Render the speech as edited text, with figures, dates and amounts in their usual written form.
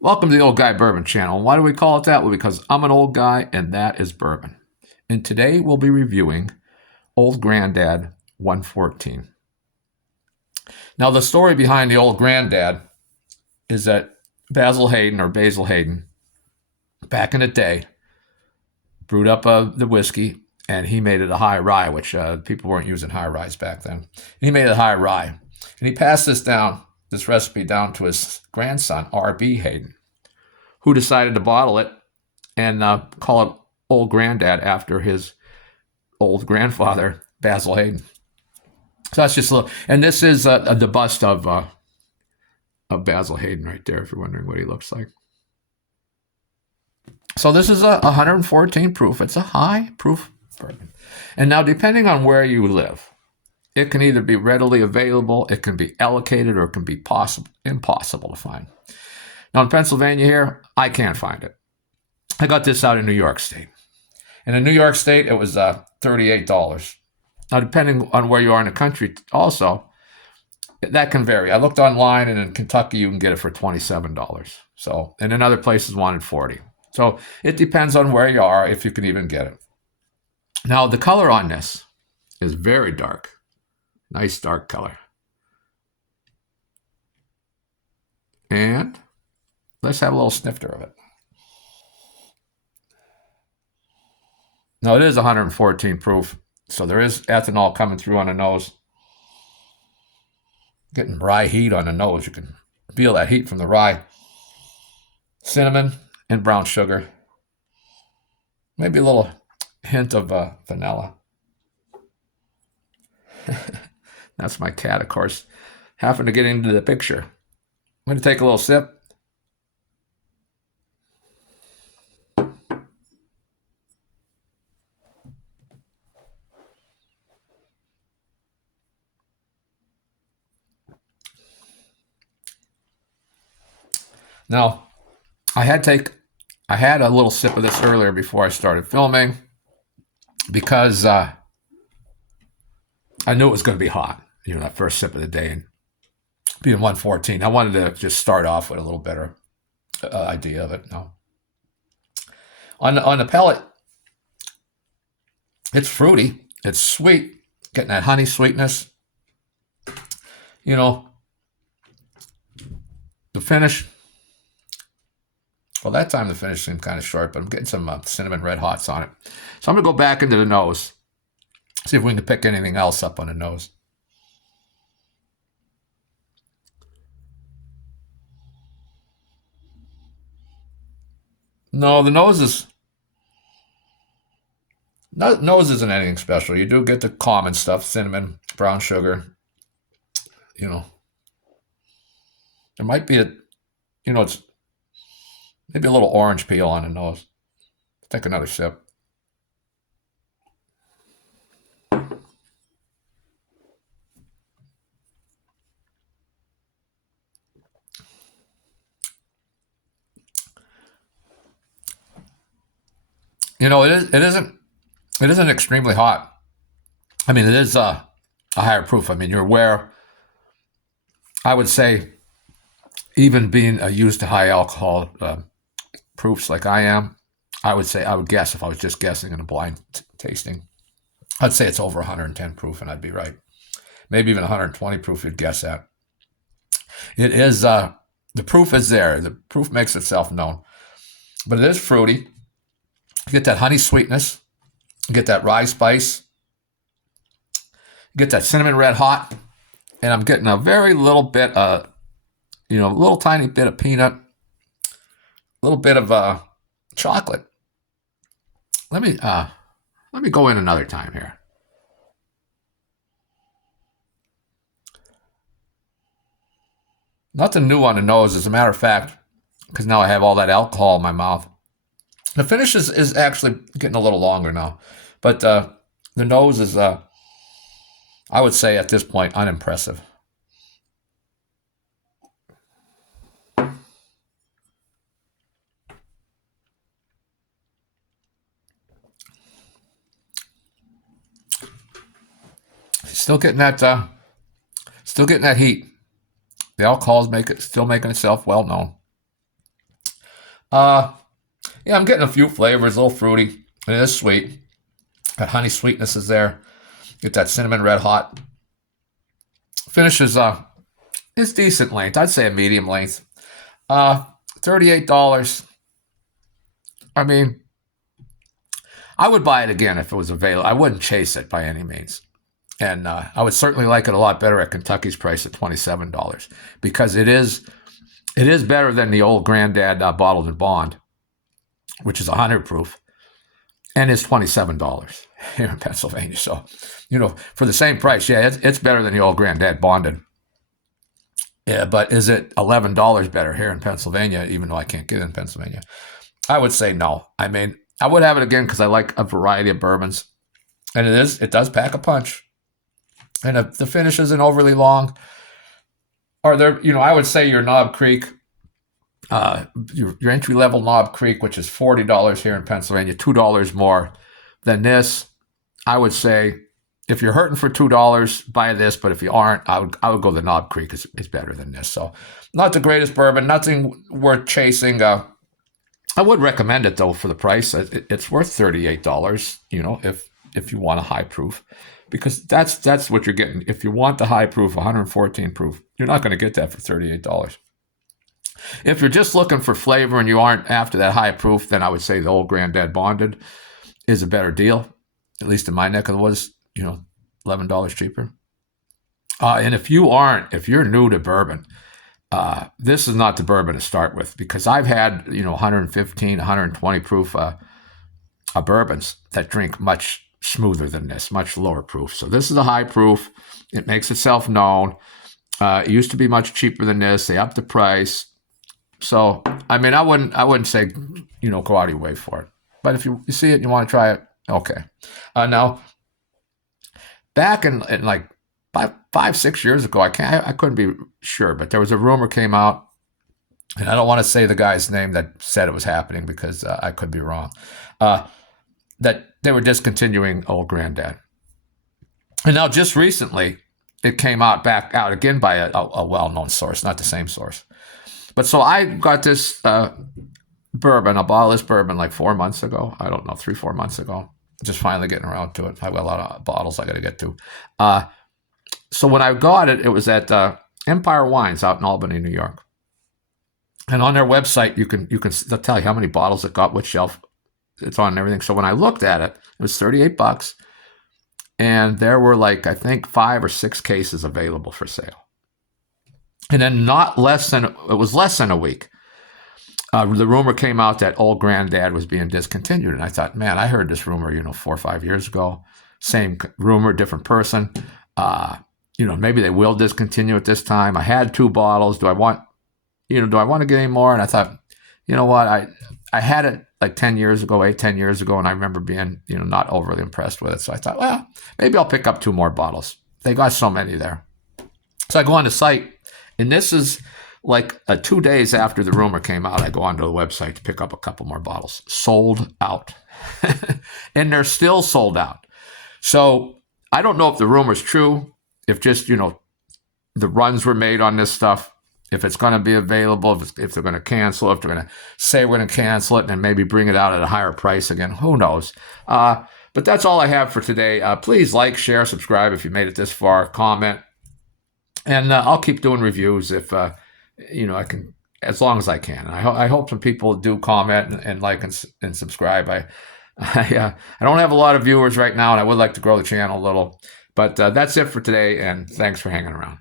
Welcome to the Old Guy Bourbon channel. Why do we call it that? Well, because I'm an old guy and that is bourbon. And today we'll be reviewing Old Grandad 114. Now, the story behind the Old Grandad is that Basil Hayden, back in the day, brewed up the whiskey and he made it a high rye, which people weren't using high ryes back then. He made it a high rye. And he passed this recipe down to his grandson, R.B. Hayden, who decided to bottle it and call it Old Grandad after his old grandfather, Basil Hayden. So that's just a little, and this is the bust of Basil Hayden right there, if you're wondering what he looks like. So this is a 114 proof. It's a high proof bourbon. And now, depending on where you live, it can either be readily available, it can be allocated, or it can be impossible to find. Now, in Pennsylvania here, I can't find it. I got this out in New York State. And in New York State, it was $38. Now, depending on where you are in the country also, that can vary. I looked online, and in Kentucky, you can get it for $27. So, and in other places, wanted $40. So it depends on where you are, if you can even get it. Now, the color on this is very dark. Nice dark color. And let's have a little snifter of it. Now, it is 114 proof, so there is ethanol coming through on the nose. Getting rye heat on the nose. You can feel that heat from the rye. Cinnamon and brown sugar. Maybe a little hint of vanilla. That's my cat, of course, happened to get into the picture. I'm going to take a little sip. Now, I had a little sip of this earlier before I started filming because I knew it was going to be hot. That first sip of the day, and being 114, I wanted to just start off with a little better idea of it. Now, on the palate, it's fruity, it's sweet, getting that honey sweetness. The finish. Well, that time the finish seemed kind of short, but I'm getting some cinnamon red hots on it. So I'm going to go back into the nose, see if we can pick anything else up on the nose. No, the nose isn't anything special. You do get the common stuff: cinnamon, brown sugar. There might be it's maybe a little orange peel on the nose. Take another sip. It isn't extremely hot. I mean, it is a higher proof. I mean, you're aware. I would say, even being used to high alcohol proofs like I am, I would guess, if I was just guessing in a blind tasting, I'd say it's over 110 proof, and I'd be right. Maybe even 120 proof, you'd guess at. It is, the proof is there. The proof makes itself known. But it is fruity. You get that honey sweetness. You get that rye spice. You get that cinnamon red hot. And I'm getting a very little bit, a little tiny bit of peanut, a little bit of chocolate. Let me go in another time here. Nothing new on the nose, as a matter of fact, because now I have all that alcohol in my mouth. The finish is actually getting a little longer now, but the nose is, I would say at this point, unimpressive. Still getting that heat. The alcohol is still making itself well known. Uh, yeah, I'm getting a few flavors, a little fruity. It is sweet. That honey sweetness is there. Get that cinnamon red hot. Finish is decent length. I'd say a medium length. Uh, $38. I mean, I would buy it again if it was available. I wouldn't chase it by any means. And I would certainly like it a lot better at Kentucky's price at $27 because it is better than the old Granddad bottled and bond, which is 100 proof, and it's $27 here in Pennsylvania. So, for the same price, yeah, it's better than the old Granddad bonded. Yeah, but is it $11 better here in Pennsylvania, even though I can't get it in Pennsylvania? I would say no. I mean, I would have it again because I like a variety of bourbons, and it does pack a punch. And if the finish isn't overly long, or I would say your Knob Creek, your entry level Knob Creek, which is $40 here in Pennsylvania, $2 more than this. I would say if you're hurting for $2, buy this. But if you aren't, I would go the Knob Creek is better than this. So not the greatest bourbon, nothing worth chasing. I would recommend it though for the price. It's worth $38. If you want a high proof. Because that's what you're getting. If you want the high proof, 114 proof, you're not going to get that for $38. If you're just looking for flavor and you aren't after that high proof, then I would say the old Granddad Bonded is a better deal, at least in my neck of the woods, $11 cheaper. And if you're new to bourbon, this is not the bourbon to start with because I've had, 115, 120 proof bourbons that drink much smoother than this, much lower proof. So this is a high proof. It makes itself known. It used to be much cheaper than this. They upped the price. So I mean, I wouldn't say go out of your way for it. But if you see it and you want to try it, okay. Now, back in like 5-6 years ago, I couldn't be sure, but there was a rumor came out, and I don't want to say the guy's name that said it was happening because I could be wrong. That they were discontinuing Old Granddad. And now just recently, it came back out again by a well-known source, not the same source. But so I got this bourbon, I bought this bourbon like 4 months ago. I don't know, 3-4 months ago. Just finally getting around to it. I've got a lot of bottles I got to get to. So when I got it, it was at Empire Wines out in Albany, New York. And on their website, they'll tell you how many bottles it got, which shelf it's on and everything. So when I looked at it, it was $38, and there were I think 5 or 6 cases available for sale. And then it was less than a week. The rumor came out that Old Granddad was being discontinued, and I thought, man, I heard this rumor, 4 or 5 years ago. Same rumor, different person. Maybe they will discontinue it this time. I had 2 bottles. Do I want to get any more? And I thought, you know what, I had it like 10 years ago, 8-10 years ago, and I remember being, not overly impressed with it. So I thought, well, maybe I'll pick up 2 more bottles. They got so many there. So I go on the site, and this is like 2 days after the rumor came out. I go onto the website to pick up a couple more bottles. Sold out. And they're still sold out. So I don't know if the rumor's true, if just, the runs were made on this stuff. If it's going to be available, if they're going to cancel, if they're going to say we're going to cancel it and maybe bring it out at a higher price again, who knows? But that's all I have for today. Please like, share, subscribe if you made it this far, comment. And I'll keep doing reviews if, I can, as long as I can. I hope some people do comment and like and subscribe. I don't have a lot of viewers right now, and I would like to grow the channel a little. But that's it for today, and thanks for hanging around.